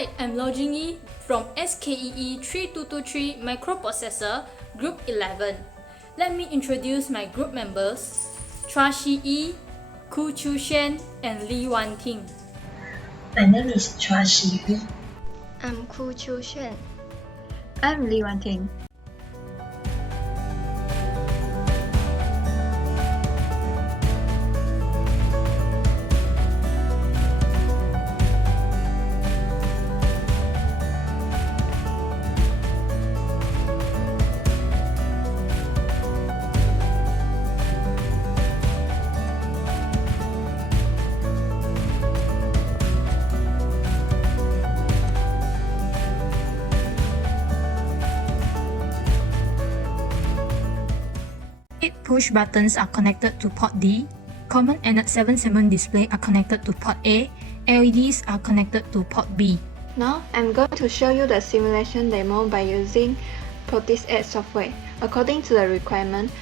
Hi, I'm Jing Yi from SKEE3223 Microprocessor Group 11. Let me introduce my group members, Chuah Shi Yi, Khoo Xuan, and Wan Ting. My name is Chuah Shi Yi. I'm Khoo Xuan. I'm Wan Ting. Push buttons are connected to port D, common and 7 segment display are connected to port A, LEDs are connected to port B. Now, I'm going to show you the simulation demo by using Processor software. According to the requirement,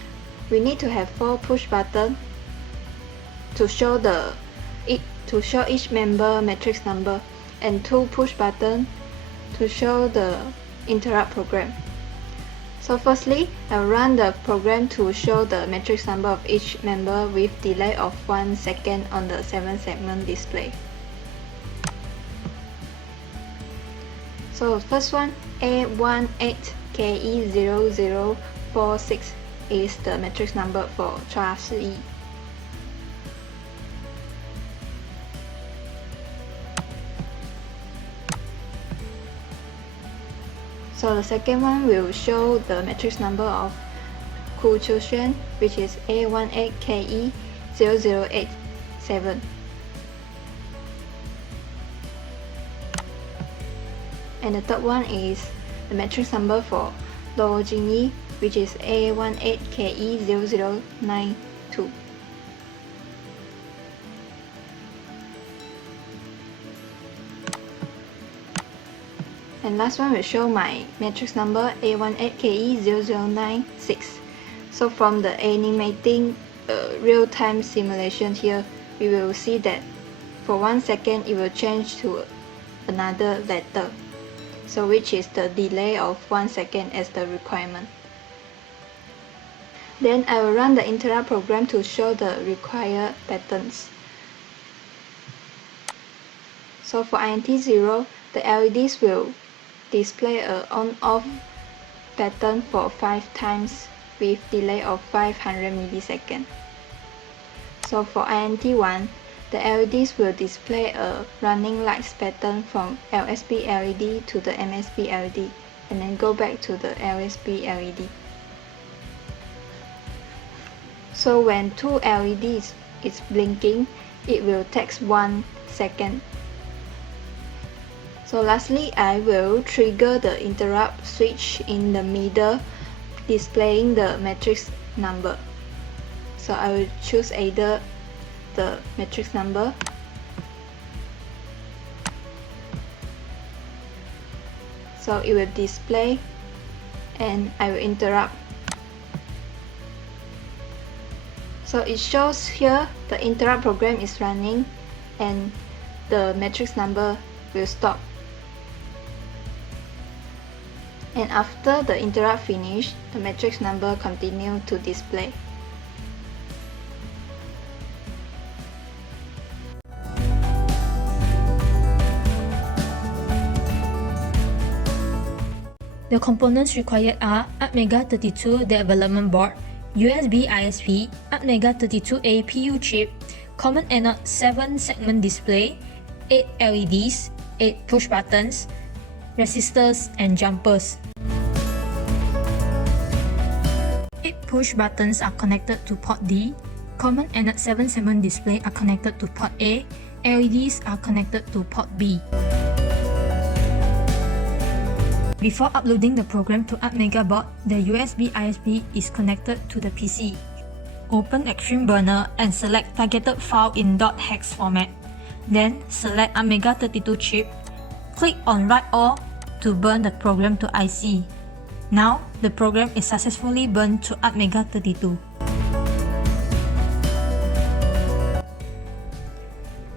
we need to have 4 push buttons to show each member matrix number and 2 push buttons to show the interrupt program. So firstly, I'll run the program to show the matrix number of each member with delay of 1 second on the 7 segment display. So first one, A18KE0046 is the matrix number for Chuah Shi Yi. So the second one will show the matrix number of Khoo Xuan, which is A18KE0087. And the third one is the matrix number for Jing Yi, which is A18KE0092. And last one will show my matrix number A18KE0096. So from the animating real-time simulation here, we will see that for 1 second it will change to another letter, so which is the delay of 1 second as the requirement. Then I will run the interrupt program to show the required patterns. So for INT0, the LEDs will display a on-off pattern for 5 times with delay of 500 milliseconds. So for INT1, the LEDs will display a running lights pattern from LSB LED to the MSB LED and then go back to the LSB LED. So when 2 LEDs is blinking, it will take 1 second. So lastly, I will trigger the interrupt switch in the middle, displaying the matrix number. So I will choose either the matrix number so it will display and I will interrupt. So it shows here the interrupt program is running and the matrix number will stop. And after the interrupt finish, the matrix number continue to display. The components required are ATmega32 development board, USB ISP, ATmega32A PU chip, common anode 7 segment display, 8 LEDs, 8 push buttons, resistors and jumpers. 8 push buttons are connected to port D, common and 7 segment display are connected to port A, LEDs are connected to port B. Before uploading the program to ATmega board, the USB ISP is connected to the PC. Open Extreme Burner and select targeted file in .hex format. Then select ATmega32 chip. Click on Write All to burn the program to IC. Now, the program is successfully burned to ATmega32.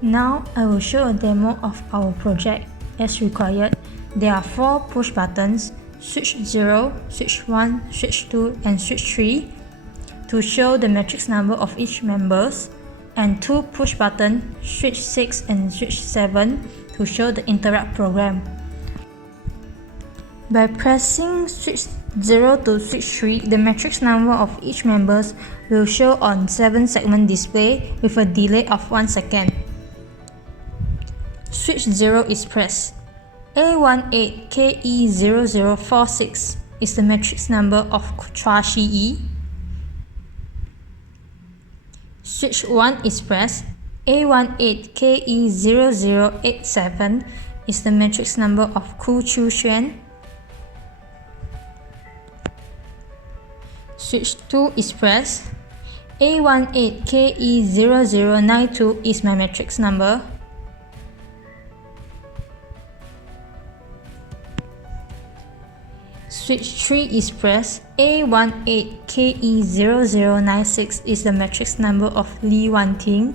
Now, I will show a demo of our project. as required, there are 4 push buttons, switch 0, switch 1, switch 2, and switch 3 to show the matrix number of each members, and 2 push buttons, switch 6 and switch 7 to show the interrupt program. By pressing switch 0 to switch 3, the matrix number of each members will show on 7-segment display with a delay of 1 second. Switch 0 is pressed. A18KE0046 is the matrix number of Chuah Shi Yi. Switch 1 is pressed. A18KE0087 is the matrix number of Khoo Xuan. Switch 2 is pressed. A18KE0092 is my matrix number. Switch 3 is pressed. A18KE0096 is the matrix number of Wan Ting.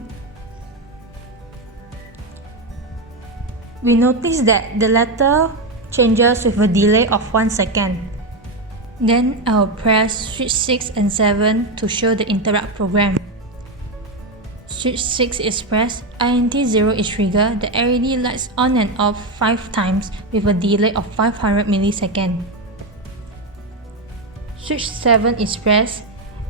We notice that the letter changes with a delay of 1 second. Then I'll press switch 6 and 7 to show the interrupt program. Switch 6 is pressed, INT0 is triggered, the LED lights on and off 5 times with a delay of 500 milliseconds. Switch 7 is pressed,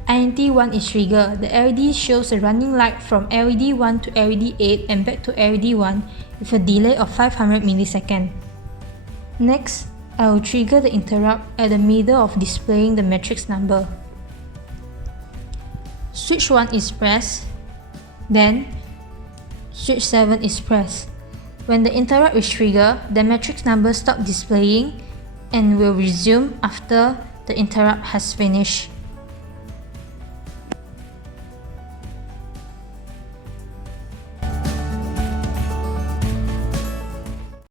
INT1 is triggered, the LED shows a running light from LED 1 to LED 8 and back to LED 1 with a delay of 500 milliseconds. Next, I will trigger the interrupt at the middle of displaying the matrix number. Switch 1 is pressed, then switch 7 is pressed. When the interrupt is triggered, the matrix number stops displaying and will resume after the interrupt has finished.